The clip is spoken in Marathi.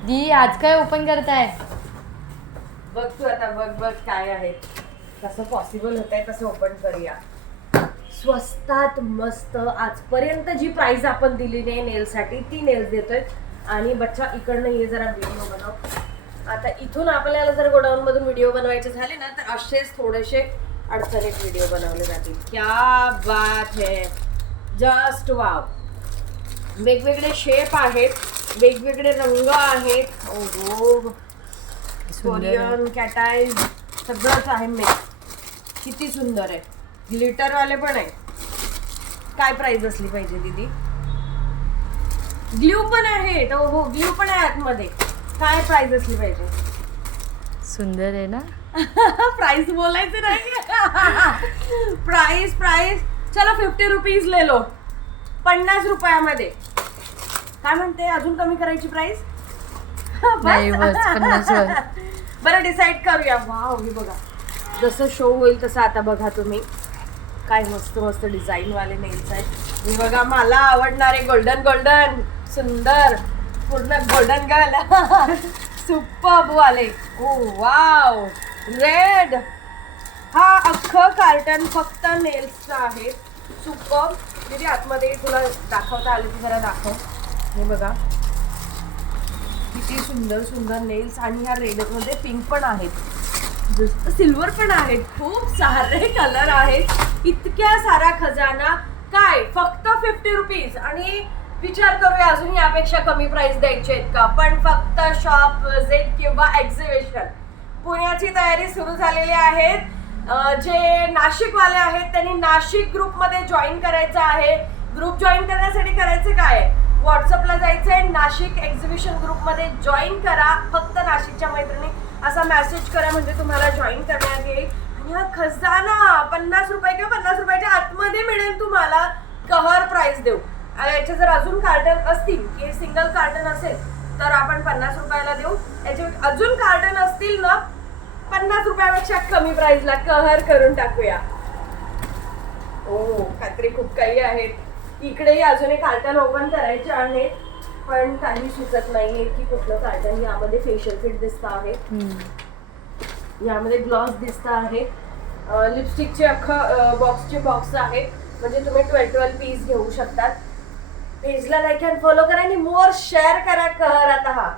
दी आज काय ओपन करताय? बघ तू आता, बघ बघ काय आहे, कसं पॉसिबल होत आहे कसं ओपन करूया. स्वस्तात मस्त आजपर्यंत जी प्राइस आपण दिली नाही नेलसाठी ती नेल्स देतोय. आणि बच्चा इकडनं ये जरा व्हिडिओ बनव. आता इथून आपल्याला जर गोडाऊन मधून व्हिडिओ बनवायचे झाले ना तर असेच थोडेसे अडचणीत व्हिडिओ बनवले जातील. क्या बात है, जस्ट वाव. वेगवेगळे शेप आहेत, वेगवेगळे रंग आहेत. ओहो, कोरियन कॅटाईज सगळंच आहे मिक्स. किती सुंदर आहे. ग्लिटर वाले पण आहे. काय प्राइस असली पाहिजे दीदी? ग्ल्यू पण आहे. हो, ग्ल्यू पण आहे आतमध्ये. काय प्राइस असली पाहिजे? सुंदर आहे ना. प्राइस बोलायचं नाही. प्राइस प्राइस चलो 50 रुपीज ले लो. 50 रुपयामध्ये. काय म्हणते, अजून कमी करायची प्राइस? नाही बस 50 वर. बरं डिसाईड करूया. वाव, हे बघा जसं शो होईल तसं. आता बघा तुम्ही काय मस्त मस्त डिझाईन वाले नेल्स आहेत. हे बघा मला आवडणारे गोल्डन गोल्डन सुंदर पूर्ण गोल्डन गर्ल सुपर्ब वाले. ओ वाव, रेड. हा अख्खं कार्टन फक्त नेल्सचं आहे. सुपर्ब. दीदी आतमध्ये तुला दाखवता आलं की जरा दाखव. हे बघा किती सुंदर सुंदर नेल्स. आणि ह्या रेडमध्ये पिंक पण आहेत, सिल्वर पण आहेत. खूप सारे कलर आहेत. इतक्या सारा खजाना. काय फक्त 50 रुपीज. आणि विचार करूया अजून यापेक्षा कमी प्राइस द्यायचे आहेत का, पण फक्त शॉप व्हिजिट किंवा एक्झिबिशन. पुण्याची तयारी सुरू झालेली आहे. जे नाशिकवाले आहेत त्यांनी नाशिक ग्रुपमध्ये जॉईन करायचं आहे. ग्रुप जॉईन करण्यासाठी करायचं काय, व्हॉट्सअपला जायचंय, नाशिक एक्झिबिशन ग्रुपमध्ये जॉईन करा. फक्त नाशिकच्या मैत्रिणी असा मेसेज करा म्हणजे तुम्हाला जॉईन करण्यात येईल. आणि हा खजाना 50 रुपये किंवा 50 रुपयाच्या आतमध्ये मिळेल तुम्हाला. कहर प्राइस देऊ. याचे जर अजून कार्टन असतील की सिंगल कार्टन असेल तर आपण 50 रुपयाला देऊ. याचे अजून कार्टन असतील ना 50 रुपयापेक्षा कमी प्राइसला कहर करून टाकूया. ओ काहीतरी खूप काही आहेत. इकडेही अजून एक कार्टन ओपन करायचे आहे पण काही सुचत नाहीये की कुठलं कार्टन. यामध्ये फेशियल किट दिसत आहे, यामध्ये ग्लॉस दिसत आहे, लिपस्टिकचे अख्खं बॉक्स आहे. म्हणजे तुम्ही 12 पीस घेऊ शकतात. पेजला लाईक अँड फॉलो करा आणि मोर शेअर करा कहर. आता हा